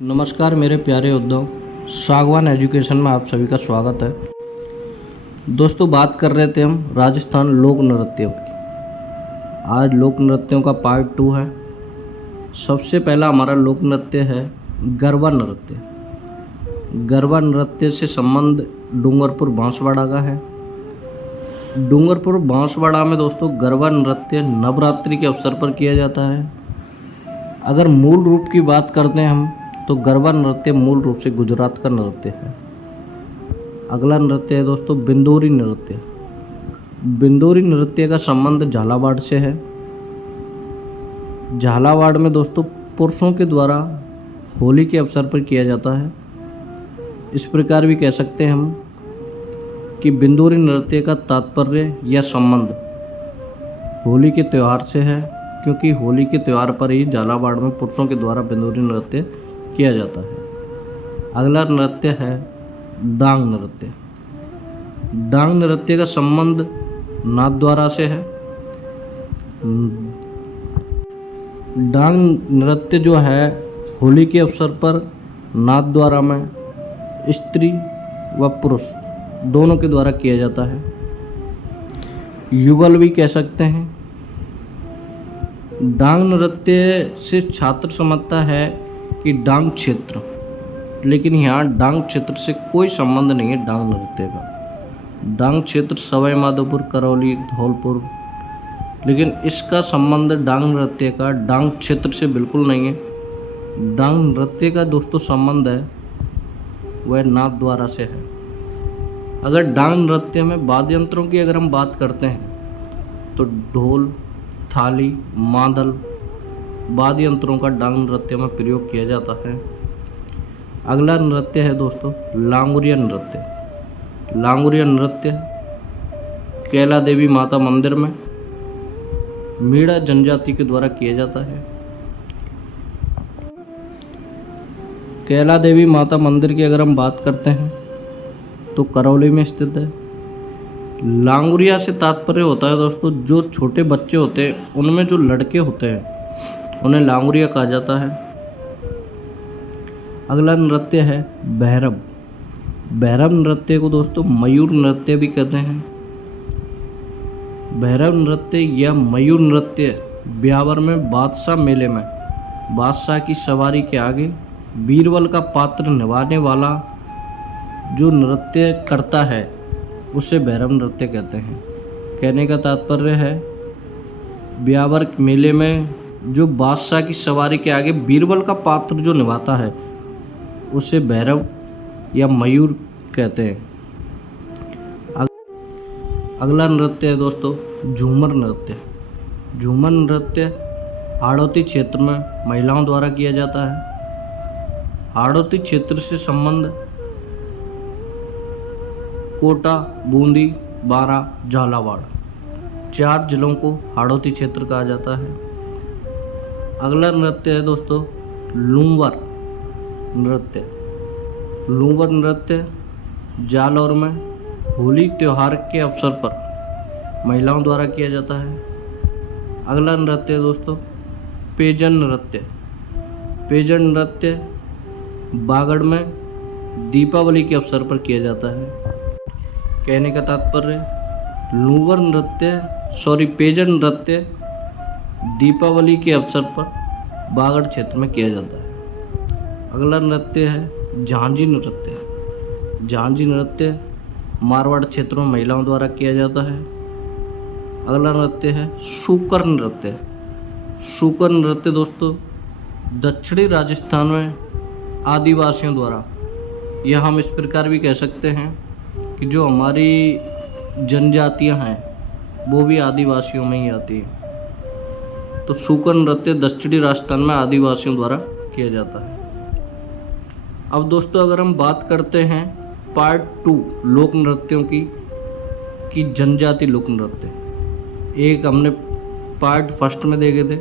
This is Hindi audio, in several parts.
नमस्कार मेरे प्यारे उद्धव, सागवान एजुकेशन में आप सभी का स्वागत है। दोस्तों, बात कर रहे थे हम राजस्थान लोक नृत्यों की। आज लोक नृत्यों का पार्ट 2 है। सबसे पहला हमारा लोक नृत्य है गरबा नृत्य। गरबा नृत्य से संबंध डूंगरपुर बांसवाड़ा का है। डूंगरपुर बांसवाड़ा में दोस्तों गरबा नृत्य नवरात्रि के अवसर पर किया जाता है। अगर मूल रूप की बात करते हैं हम तो गरबा नृत्य मूल रूप से गुजरात का नृत्य है। अगला नृत्य है दोस्तों बिंदोरी नृत्य। बिंदोरी नृत्य का संबंध झालावाड़ से है। झालावाड़ में दोस्तों पुरुषों के द्वारा होली के अवसर पर किया जाता है। इस प्रकार भी कह सकते हैं हम कि बिंदोरी नृत्य का तात्पर्य या संबंध होली के त्यौहार से है, क्योंकि होली के त्यौहार पर ही झालावाड़ में पुरुषों के द्वारा बिंदोरी नृत्य किया जाता है। अगला नृत्य है डांग नृत्य। डांग नृत्य का संबंध नाथद्वारा से है। डांग नृत्य जो है होली के अवसर पर नाथद्वारा में स्त्री व पुरुष दोनों के द्वारा किया जाता है। युगल भी कह सकते हैं। डांग नृत्य से छात्र समझता है कि डांग क्षेत्र, लेकिन यहाँ डांग क्षेत्र से कोई संबंध नहीं है डांग नृत्य का। डांग क्षेत्र सवाई माधोपुर, करौली, धौलपुर, लेकिन इसका संबंध डांग नृत्य का डांग क्षेत्र से बिल्कुल नहीं है। डांग नृत्य का दोस्तों संबंध है वह नाथद्वारा से है। अगर डांग नृत्य में वाद्य यंत्रों की अगर हम बात करते हैं तो ढोल, थाली, मादल वाद्य यंत्रों का डांग नृत्य में प्रयोग किया जाता है। अगला नृत्य है दोस्तों लांगुरिया नृत्य। लांगुरिया नृत्य कैला देवी माता मंदिर में मीणा जनजाति के द्वारा किया जाता है। कैला देवी माता मंदिर की अगर हम बात करते हैं तो करौली में स्थित है। लांगुरिया से तात्पर्य होता है दोस्तों जो छोटे बच्चे होते हैं उनमें जो लड़के होते हैं उन्हें लांगुरिया कहा जाता है। अगला नृत्य है भैरव। भैरव नृत्य को दोस्तों मयूर नृत्य भी कहते हैं। भैरव नृत्य या मयूर नृत्य ब्यावर में बादशाह मेले में बादशाह की सवारी के आगे बीरबल का पात्र निभाने वाला जो नृत्य करता है उसे भैरव नृत्य कहते हैं। कहने का तात्पर्य है ब्यावर मेले में जो बादशाह की सवारी के आगे बीरबल का पात्र जो निभाता है उसे भैरव या मयूर कहते हैं। अगला नृत्य है दोस्तों झूमर नृत्य। झूमर नृत्य हाड़ौती क्षेत्र में महिलाओं द्वारा किया जाता है। हाड़ौती क्षेत्र से संबंध कोटा, बूंदी, बारा, झालावाड़ 4 जिलों को हाड़ौती क्षेत्र कहा जाता है। अगला नृत्य है दोस्तों लूंवर नृत्य। लूंवर नृत्य जालौर में होली त्यौहार के अवसर पर महिलाओं द्वारा किया जाता है। अगला नृत्य है दोस्तों पेजन नृत्य। पेजन नृत्य बागड़ में दीपावली के अवसर पर किया जाता है। कहने का तात्पर्य पेजन नृत्य दीपावली के अवसर पर बागड़ क्षेत्र में किया जाता है। अगला नृत्य है झांझी नृत्य। झांझी नृत्य मारवाड़ क्षेत्र में महिलाओं द्वारा किया जाता है। अगला नृत्य है सूकर नृत्य। सूकर नृत्य दोस्तों दक्षिणी राजस्थान में आदिवासियों द्वारा, यह हम इस प्रकार भी कह सकते हैं कि जो हमारी जनजातियां हैं वो भी आदिवासियों में ही आती हैं। तो सूकर नृत्य दक्षिणी राजस्थान में आदिवासियों द्वारा किया जाता है। अब दोस्तों अगर हम बात करते हैं पार्ट 2 लोक नृत्यों की जनजाति लोक नृत्य। एक हमने पार्ट 1 में देखे थे,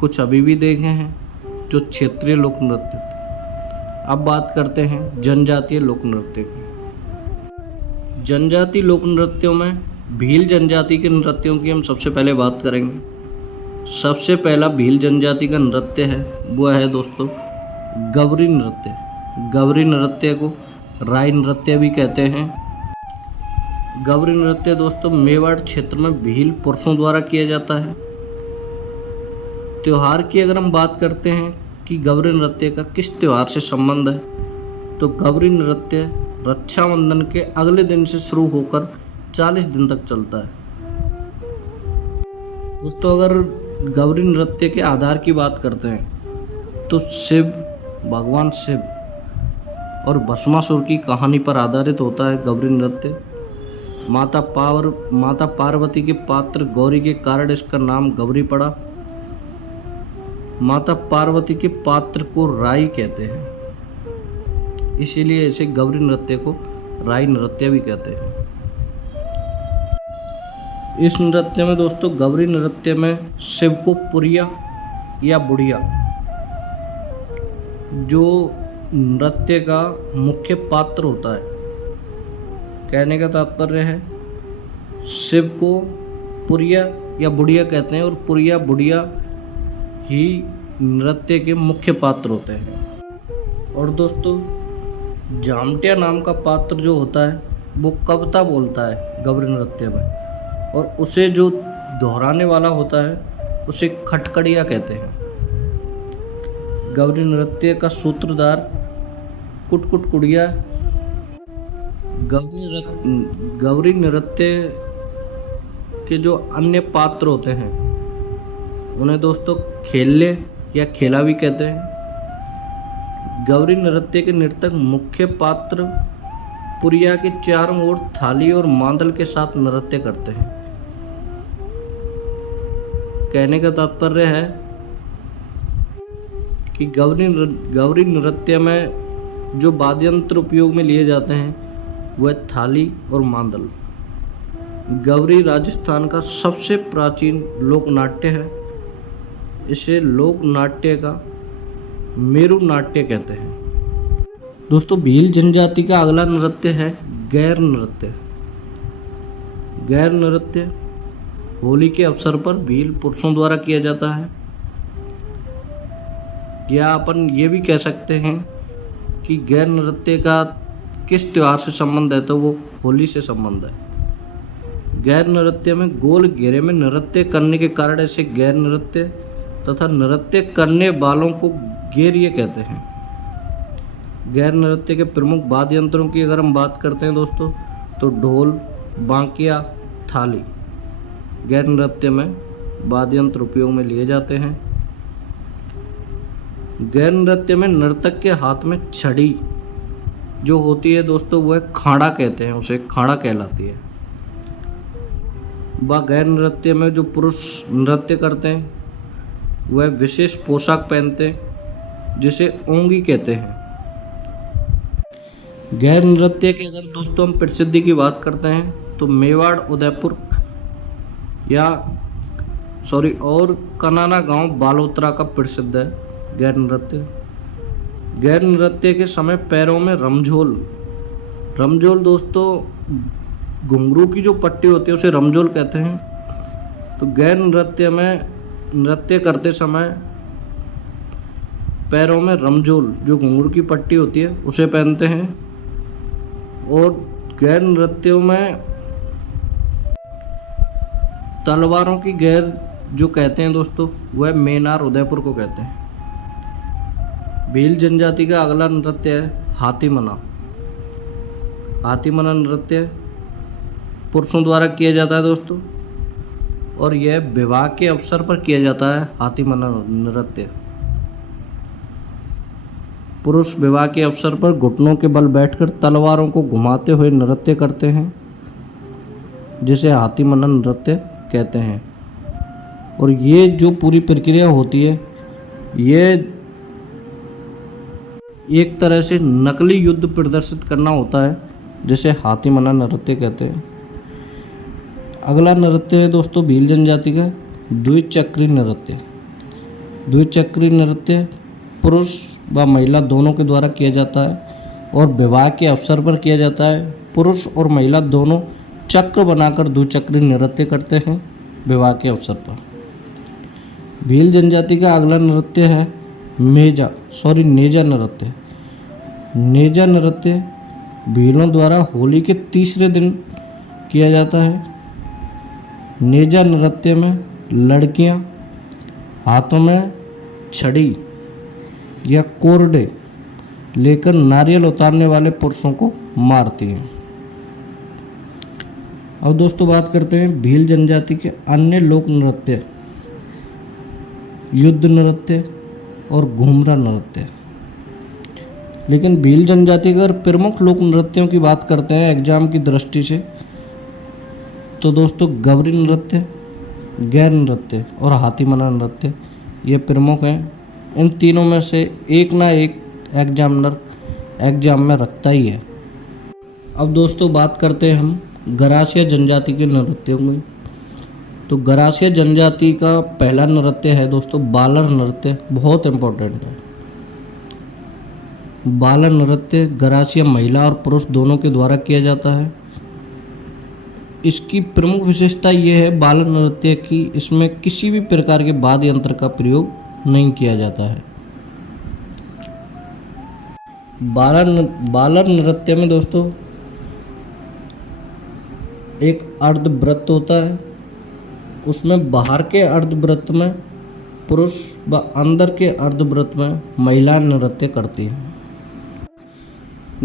कुछ अभी भी देखे हैं जो क्षेत्रीय लोक नृत्य थे। अब बात करते हैं जनजातीय लोक नृत्य की। जनजाति लोक नृत्यों में भील जनजाति के नृत्यों की हम सबसे पहले बात करेंगे। सबसे पहला भील जनजाति का नृत्य है वो है दोस्तों गवरी नृत्य। गवरी नृत्य को राई नृत्य भी कहते हैं। गवरी नृत्य दोस्तों मेवाड़ क्षेत्र में भील पुरुषों द्वारा किया जाता है। त्योहार की अगर हम बात करते हैं कि गवरी नृत्य का किस त्योहार से संबंध है, तो गवरी नृत्य रक्षाबंधन के अगले दिन से शुरू होकर 40 दिन तक चलता है। दोस्तों अगर गवरी नृत्य के आधार की बात करते हैं तो भगवान शिव और भस्मासुर की कहानी पर आधारित होता है गवरी नृत्य। माता पार्वती के पात्र गौरी के कारण इसका नाम गवरी पड़ा। माता पार्वती के पात्र को राई कहते हैं, इसीलिए इसे गवरी नृत्य को राई नृत्य भी कहते हैं। इस नृत्य में दोस्तों गवरी नृत्य में शिव को पुरिया या बुढ़िया, जो नृत्य का मुख्य पात्र होता है, कहने का तात्पर्य है शिव को पुरिया या बुढ़िया कहते हैं और पुरिया बुढ़िया ही नृत्य के मुख्य पात्र होते हैं। और दोस्तों जामटिया नाम का पात्र जो होता है वो कविता बोलता है गवरी नृत्य में, और उसे जो दोहराने वाला होता है उसे खटकड़िया कहते हैं। गवरी नृत्य का सूत्रधार कुटकुट कुड़िया। गवरी नृत्य के जो अन्य पात्र होते हैं उन्हें दोस्तों खेले या खेला भी कहते हैं। गवरी नृत्य के नर्तक मुख्य पात्र पुरिया के चारों ओर थाली और मांदल के साथ नृत्य करते हैं। कहने का तात्पर्य है कि गवरी नृत्य में जो वाद्य यंत्र उपयोग में लिए जाते हैं वह थाली और मांदल। गवरी राजस्थान का सबसे प्राचीन लोक नाट्य है। इसे लोक नाट्य का मेरु नाट्य कहते हैं। दोस्तों भील जनजाति का अगला नृत्य है गैर नृत्य। गैर नृत्य होली के अवसर पर भील पुरुषों द्वारा किया जाता है, या अपन ये भी कह सकते हैं कि गैर नृत्य का किस त्योहार से संबंध है, तो वो होली से संबंध है। गैर नृत्य में गोल घेरे में नृत्य करने के कारण इसे गैर नृत्य तथा नृत्य करने वालों को गैरिये कहते हैं। गैर नृत्य के प्रमुख वाद्य यंत्रों की अगर हम बात करते हैं दोस्तों, तो ढोल, बांकिया, थाली गैर नृत्य में वाद्य यंत्र उपयोग में लिए जाते हैं। गैर नृत्य में नर्तक के हाथ में छड़ी जो होती है दोस्तों वह खाड़ा कहते हैं, उसे खाड़ा कहलाती है। वह गैर नृत्य में जो पुरुष नृत्य करते हैं वह विशेष पोशाक पहनते हैं जिसे ओंगी कहते हैं। गैर नृत्य के अगर दोस्तों हम प्रसिद्धि की बात करते हैं तो मेवाड़, उदयपुर और कनाना गांव बालोतरा का प्रसिद्ध है गैर नृत्य। गैर नृत्य के समय पैरों में रमझोल दोस्तों घुंघरू की जो पट्टी होती है उसे रमझोल कहते हैं। तो गैर नृत्य में नृत्य करते समय पैरों में रमझोल जो घुंघरू की पट्टी होती है उसे पहनते हैं। और गैर नृत्यों में तलवारों की गैर जो कहते हैं दोस्तों वह मेनार, उदयपुर को कहते हैं। भील जनजाति का अगला नृत्य है हाथीमना। हाथीमना नृत्य पुरुषों द्वारा किया जाता है दोस्तों, और यह विवाह के अवसर पर किया जाता है। हाथीमना नृत्य पुरुष विवाह के अवसर पर घुटनों के बल बैठकर तलवारों को घुमाते हुए नृत्य करते हैं, जिसे हाथीमना नृत्य कहते हैं। और ये जो पूरी प्रक्रिया होती है ये एक तरह से नकली युद्ध प्रदर्शित करना होता है, जिसे हाथीमना नृत्य कहते हैं। अगला नृत्य है दोस्तों भील जनजाति का द्विचक्री नृत्य। द्विचक्री नृत्य पुरुष व महिला दोनों के द्वारा किया जाता है और विवाह के अवसर पर किया जाता है। पुरुष और महिला दोनों चक्र बनाकर द्विचक्री नृत्य करते हैं विवाह के अवसर पर। भील जनजाति का अगला नृत्य है नेजा नृत्य। नेजा नृत्य भीलों द्वारा होली के तीसरे दिन किया जाता है। नेजा नृत्य में लड़कियां हाथों में छड़ी या कोरडे लेकर नारियल उतारने वाले पुरुषों को मारती हैं। अब दोस्तों बात करते हैं भील जनजाति के अन्य लोक नृत्य, युद्ध नृत्य और घूमरा नृत्य। लेकिन भील जनजाति के अगर प्रमुख लोक नृत्यों की बात करते हैं एग्जाम की दृष्टि से, तो दोस्तों गवरी नृत्य, गैर नृत्य और हाथीमना नृत्य ये प्रमुख हैं। इन तीनों में से एक ना एक एग्जामिनर एग्जाम में रखता ही है। अब दोस्तों बात करते हैं हम गरासिया जनजाति के नृत्यों में। तो गरासिया जनजाति का पहला नृत्य है दोस्तों बालर नृत्य, बहुत इम्पोर्टेंट है। बालर नृत्य गरासिया महिला और पुरुष दोनों के द्वारा किया जाता है। इसकी प्रमुख विशेषता यह है बालर नृत्य की, इसमें किसी भी प्रकार के वाद्य यंत्र का प्रयोग नहीं किया जाता है। बालर नृत्य में दोस्तों एक अर्धवृत्त होता है, उसमें बाहर के अर्धवृत्त में पुरुष व अंदर के अर्धवृत्त में महिलाएं नृत्य करती हैं।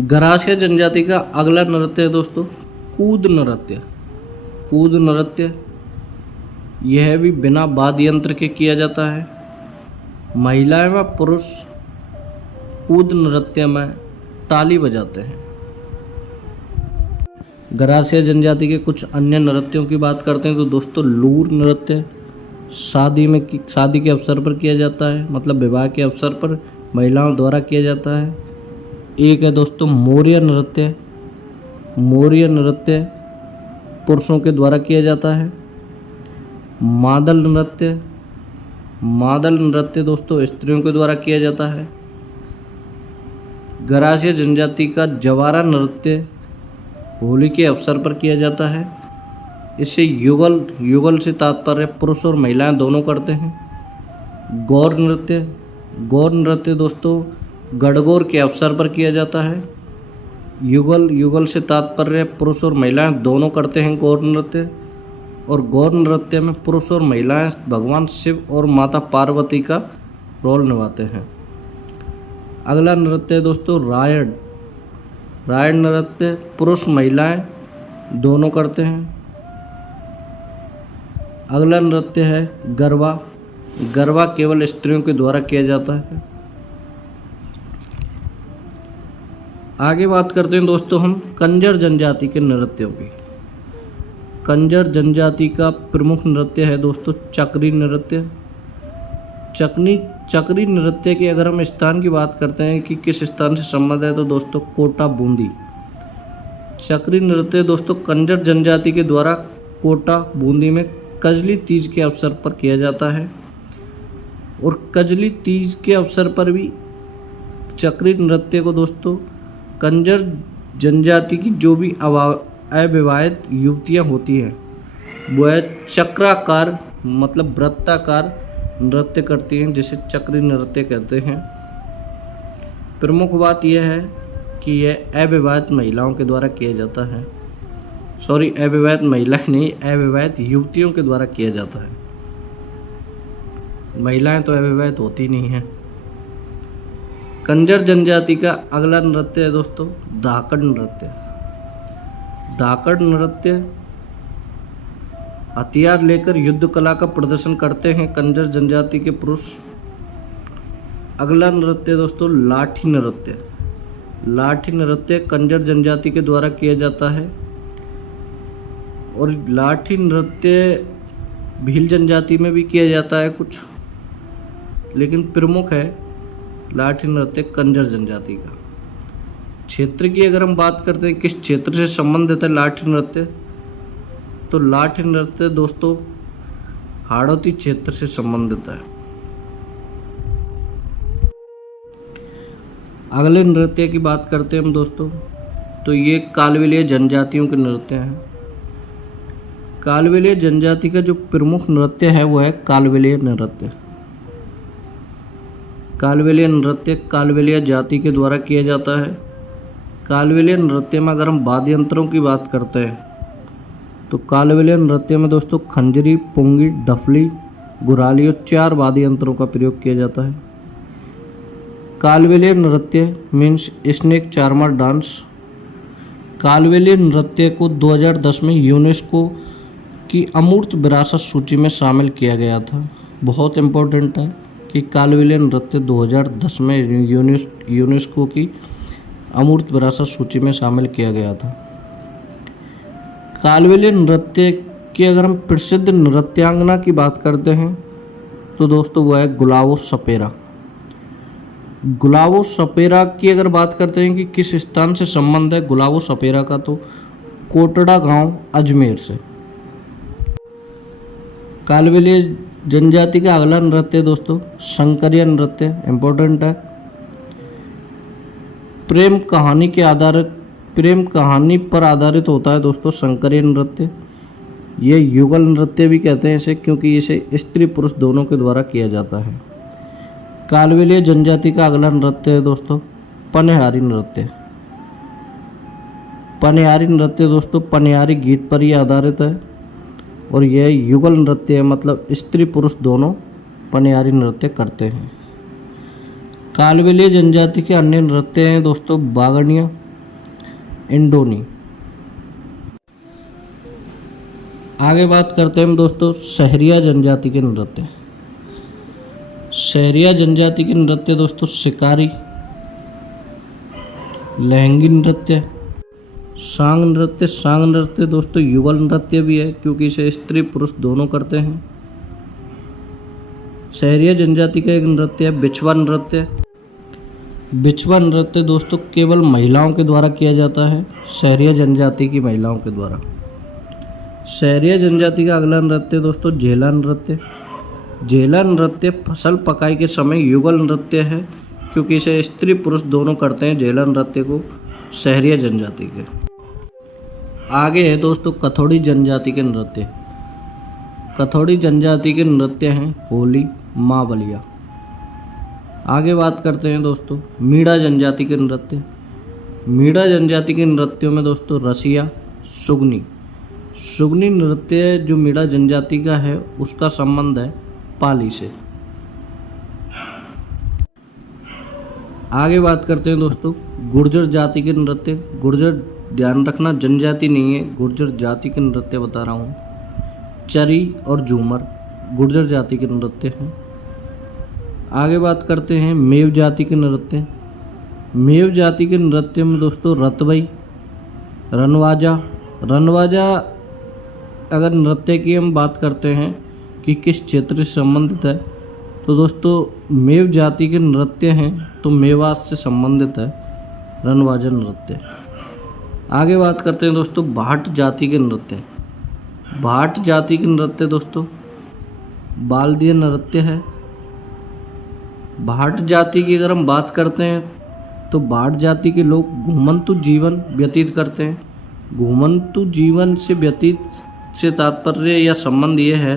गरासिया जनजाति का अगला नृत्य है दोस्तों कूद नृत्य। कूद नृत्य यह भी बिना वाद्य यंत्र के किया जाता है। महिलाएं व पुरुष कूद नृत्य में ताली बजाते हैं। गरासिया जनजाति के कुछ अन्य नृत्यों की बात करते हैं तो दोस्तों लूर नृत्य शादी के अवसर पर किया जाता है, मतलब विवाह के अवसर पर महिलाओं द्वारा किया जाता है। एक है दोस्तों मोरिया नृत्य। मोरिया नृत्य पुरुषों के द्वारा किया जाता है। मादल नृत्य, मादल नृत्य दोस्तों स्त्रियों के द्वारा किया जाता है। गरासिया जनजाति का जवारा नृत्य होली के अवसर पर किया जाता है। इसे युगल से तात्पर्य पुरुष और महिलाएं दोनों करते हैं। गौर नृत्य दोस्तों गणगौर के अवसर पर किया जाता है। युगल से तात्पर्य पुरुष और महिलाएं दोनों करते हैं गौर नृत्य। और गौर नृत्य में पुरुष और महिलाएं भगवान शिव और माता पार्वती का रोल निभाते हैं। अगला नृत्य है दोस्तों रायड। रायड नृत्य पुरुष महिलाएं दोनों करते हैं। अगला नृत्य है गरबा। गरबा केवल स्त्रियों के द्वारा किया जाता है। आगे बात करते हैं दोस्तों हम कंजर जनजाति के नृत्यों की। कंजर जनजाति का प्रमुख नृत्य है दोस्तों चक्री नृत्य। चक्री नृत्य के अगर हम स्थान की बात करते हैं कि किस स्थान से संबंध है तो दोस्तों कोटा बूंदी। चक्री नृत्य दोस्तों कंजर जनजाति के द्वारा कोटा बूंदी में कजली तीज के अवसर पर किया जाता है। और कजली तीज के अवसर पर भी चक्री नृत्य को दोस्तों कंजर जनजाति की जो भी अविवाहित युवतियां होती हैं वह चक्राकार मतलब वृत्ताकार नृत्य करती हैं, जिसे चक्री नृत्य कहते हैं। प्रमुख बात यह है कि यह अविवाहित महिलाओं के द्वारा किया जाता है। अविवाहित महिलाएं नहीं, अविवाहित युवतियों के द्वारा किया जाता है। महिलाएं तो अविवाहित होती नहीं हैं। कंजर जनजाति का अगला नृत्य है दोस्तों धाकड़ नृत्य। धाकड़ नृत्य हथियार लेकर युद्ध कला का प्रदर्शन करते हैं कंजर जनजाति के पुरुष। अगला नृत्य दोस्तों लाठी नृत्य। लाठी नृत्य कंजर जनजाति के द्वारा किया जाता है। और लाठी नृत्य भील जनजाति में भी किया जाता है कुछ, लेकिन प्रमुख है लाठी नृत्य कंजर जनजाति का। क्षेत्र की अगर हम बात करते हैं किस क्षेत्र से संबंधित है लाठी नृत्य, तो लाठी नृत्य दोस्तों हाड़ौती क्षेत्र से संबंधित है। अगले नृत्य की बात करते हैं हम दोस्तों, तो ये कालवेलिया जनजातियों के नृत्य हैं। कालवेलिया जनजाति का जो प्रमुख नृत्य है वो है कालवेलिया नृत्य। कालबेलिया नृत्य कालबेलिया जाति के द्वारा किया जाता है। कालबेलिया नृत्य में अगर हम वाद्य यंत्रों की बात करते हैं तो कालबेलिया नृत्य में दोस्तों खंजरी, पुंगी, डफली, गुराली और 4 वाद्य यंत्रों का प्रयोग किया जाता है। कालबेलिया नृत्य means snake charmer dance. Kalbelia नृत्य को 2010 में यूनेस्को की अमूर्त विरासत सूची में शामिल किया गया था। बहुत इम्पोर्टेंट है कि कालबेलिया नृत्य 2010 में यूनेस्को की अमूर्त विरासत सूची में शामिल किया गया था। कालबेलिया नृत्य की अगर हम प्रसिद्ध नृत्यांगना की बात करते हैं तो दोस्तों वह है गुलाबो सपेरा। गुलाबो सपेरा की अगर बात करते हैं कि किस स्थान से संबंध है गुलाबो सपेरा का, तो कोटड़ा गांव अजमेर से। कालबेलिया जनजाति का अगला नृत्य दोस्तों शंकरिया नृत्य, इम्पोर्टेंट है। प्रेम कहानी पर आधारित होता है दोस्तों शंकरिया नृत्य। ये युगल नृत्य भी कहते हैं इसे, क्योंकि इसे स्त्री पुरुष दोनों के द्वारा किया जाता है। कालबेलिया जनजाति का अगला नृत्य है दोस्तों पनिहारी नृत्य। पनिहारी नृत्य दोस्तों पनिहारी गीत पर ही आधारित है और यह युगल नृत्य है, मतलब स्त्री पुरुष दोनों पनिहारी नृत्य करते हैं। कालबेलिया जनजाति के अन्य नृत्य हैं दोस्तों बागड़िया, इंडोनी। आगे बात करते हैं हम दोस्तों सहरिया जनजाति के नृत्य। सहरिया जनजाति के नृत्य दोस्तों शिकारी, लहंगी नृत्य, सांग नृत्य। सांग नृत्य दोस्तों युगल नृत्य भी है, क्योंकि इसे स्त्री पुरुष दोनों करते हैं। सहरिया जनजाति का एक नृत्य है बिछवा नृत्य। बिछवा नृत्य दोस्तों केवल महिलाओं के द्वारा किया जाता है, सहरिया जनजाति की महिलाओं के द्वारा। सहरिया जनजाति का अगला नृत्य दोस्तों झेला नृत्य। झेला नृत्य फसल पकाई के समय युगल नृत्य है, क्योंकि इसे स्त्री पुरुष दोनों करते हैं झेला नृत्य को सहरिया जनजाति के। आगे है दोस्तों कथोड़ी जनजाति के नृत्य। कथोड़ी जनजाति के नृत्य हैं होली, माँ बलिया। आगे बात करते हैं दोस्तों मीणा जनजाति के नृत्य। मीणा जनजाति के नृत्यों में दोस्तों रसिया, सुगनी। सुगनी नृत्य जो मीणा जनजाति का है उसका संबंध है पाली से। आगे बात करते हैं दोस्तों गुर्जर जाति के नृत्य। गुर्जर ध्यान रखना जनजाति नहीं है, गुर्जर जाति के नृत्य बता रहा हूँ। चरी और झूमर गुर्जर जाति के नृत्य हैं। आगे बात करते हैं मेव जाति के नृत्य। मेव जाति के नृत्य में दोस्तों रतबई, रनवाजा। रनवाजा अगर नृत्य की हम बात करते हैं कि किस क्षेत्र से संबंधित है, तो दोस्तों मेव जाति के नृत्य हैं तो मेवात से संबंधित है रनवाजा नृत्य। आगे बात करते हैं दोस्तों भाट जाति के नृत्य। भाट जाति के नृत्य दोस्तों बालदीय नृत्य है। भाट जाति की अगर हम बात करते हैं तो भाट जाति के लोग घूमंतु जीवन व्यतीत करते हैं। घूमंतु जीवन से व्यतीत से तात्पर्य या संबंध ये है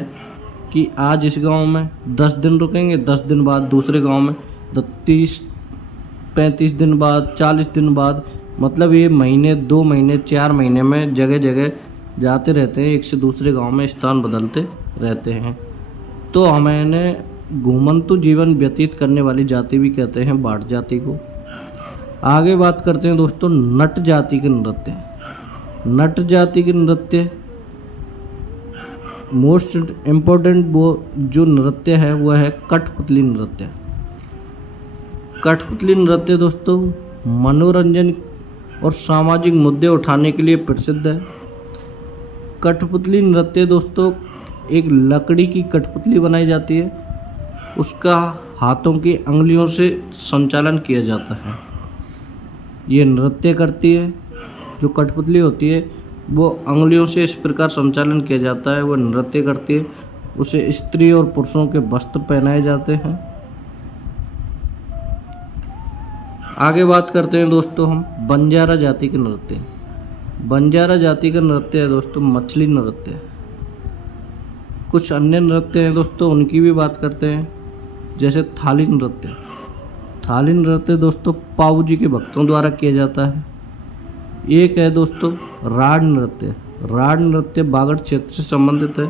कि आज इस गांव में 10 दिन रुकेंगे, 10 दिन बाद दूसरे गांव में 30-35 दिन बाद, 40 दिन बाद, मतलब ये महीने, 2 महीने, 4 महीने में जगह जगह जाते रहते हैं, एक से दूसरे गांव में स्थान बदलते रहते हैं। तो हमें घूमंतु जीवन व्यतीत करने वाली जाति भी कहते हैं भाट जाति को। आगे बात करते हैं दोस्तों नट जाति के नृत्य। नट जाति के नृत्य मोस्ट इम्पोर्टेंट वो जो नृत्य है वह है कठपुतली नृत्य। कठपुतली नृत्य दोस्तों मनोरंजन और सामाजिक मुद्दे उठाने के लिए प्रसिद्ध है। कठपुतली नृत्य दोस्तों एक लकड़ी की कठपुतली बनाई जाती है, उसका हाथों की अंगुलियों से संचालन किया जाता है। ये नृत्य करती है, जो कठपुतली होती है वो अंगुलियों से इस प्रकार संचालन किया जाता है, वो नृत्य करती है। उसे स्त्री और पुरुषों के वस्त्र पहनाए जाते हैं। आगे बात करते हैं दोस्तों हम बंजारा जाति के नृत्य। बंजारा जाति का नृत्य है दोस्तों मछली नृत्य। कुछ अन्य नृत्य हैं दोस्तों, उनकी भी बात करते हैं, जैसे थाली नृत्य। थाली नृत्य दोस्तों पाऊ जी के भक्तों द्वारा किया जाता है। एक है दोस्तों राड नृत्य। राड नृत्य बागड़ क्षेत्र से संबंधित है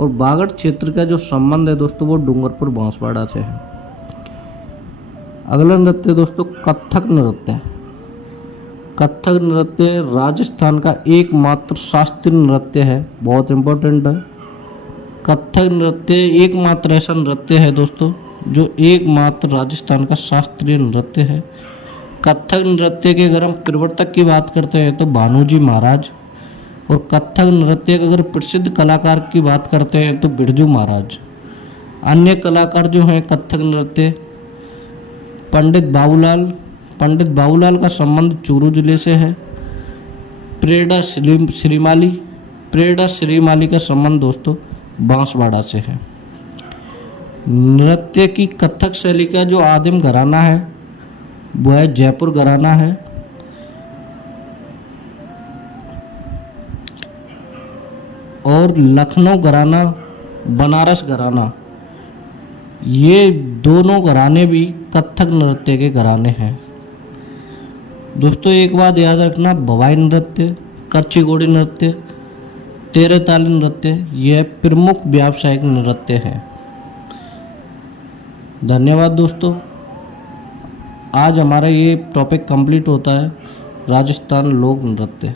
और बागड़ क्षेत्र का जो संबंध है दोस्तों वो डूंगरपुर बांसवाड़ा से है। अगला नृत्य दोस्तों कथक नृत्य। कथक नृत्य राजस्थान का एकमात्र शास्त्रीय नृत्य है, बहुत इम्पोर्टेंट है। कथक नृत्य एकमात्र ऐसा नृत्य है दोस्तों जो एकमात्र राजस्थान का शास्त्रीय नृत्य है। कथक नृत्य के अगर हम प्रवर्तक की बात करते हैं तो भानुजी महाराज, और कथक नृत्य के अगर प्रसिद्ध कलाकार की बात करते हैं तो बिरजू महाराज। अन्य कलाकार जो हैं कथक नृत्य पंडित बाबूलाल का संबंध चूरू जिले से है। प्रेडा श्रीमाली का संबंध दोस्तों बांसवाड़ा से है। नृत्य की कथक शैली का जो आदिम घराना है वह है जयपुर घराना है। और लखनऊ घराना, बनारस घराना, ये दोनों घराने भी कथक नृत्य के घराने हैं। दोस्तों एक बात याद रखना, भवाई नृत्य, कच्ची घोड़ी नृत्य, तेरे ताली नृत्य यह प्रमुख व्यावसायिक नृत्य हैं। धन्यवाद दोस्तों। आज हमारा ये टॉपिक कंप्लीट होता है राजस्थान लोक नृत्य।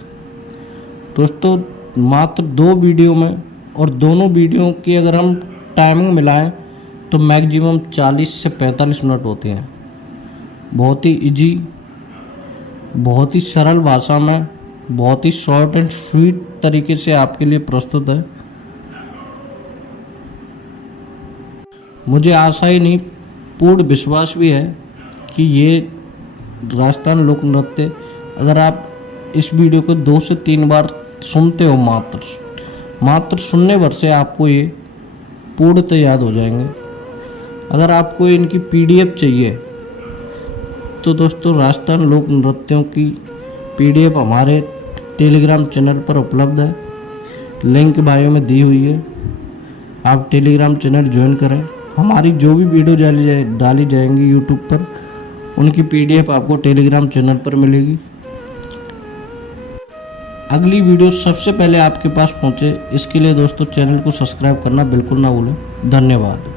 दोस्तों मात्र 2 वीडियो में, और दोनों वीडियो की अगर हम टाइमिंग मिलाएं तो मैक्सिमम 40 से 45 मिनट होते हैं। बहुत ही इजी, बहुत ही सरल भाषा में, बहुत ही शॉर्ट एंड स्वीट तरीके से आपके लिए प्रस्तुत है। मुझे आशा ही नहीं, पूर्ण विश्वास भी है कि ये राजस्थान लोक नृत्य अगर आप इस वीडियो को 2 से 3 बार सुनते हो, मात्र सुनने भर से आपको ये पूर्णतः याद हो जाएंगे। अगर आपको इनकी PDF चाहिए तो दोस्तों राजस्थान लोक नृत्यों की PDF हमारे टेलीग्राम चैनल पर उपलब्ध है, लिंक बायो में दी हुई है। आप टेलीग्राम चैनल ज्वाइन करें। हमारी जो भी वीडियो डाली जाएंगी यूट्यूब पर उनकी PDF आपको टेलीग्राम चैनल पर मिलेगी। अगली वीडियो सबसे पहले आपके पास पहुंचे इसके लिए दोस्तों चैनल को सब्सक्राइब करना बिल्कुल ना भूलें। धन्यवाद।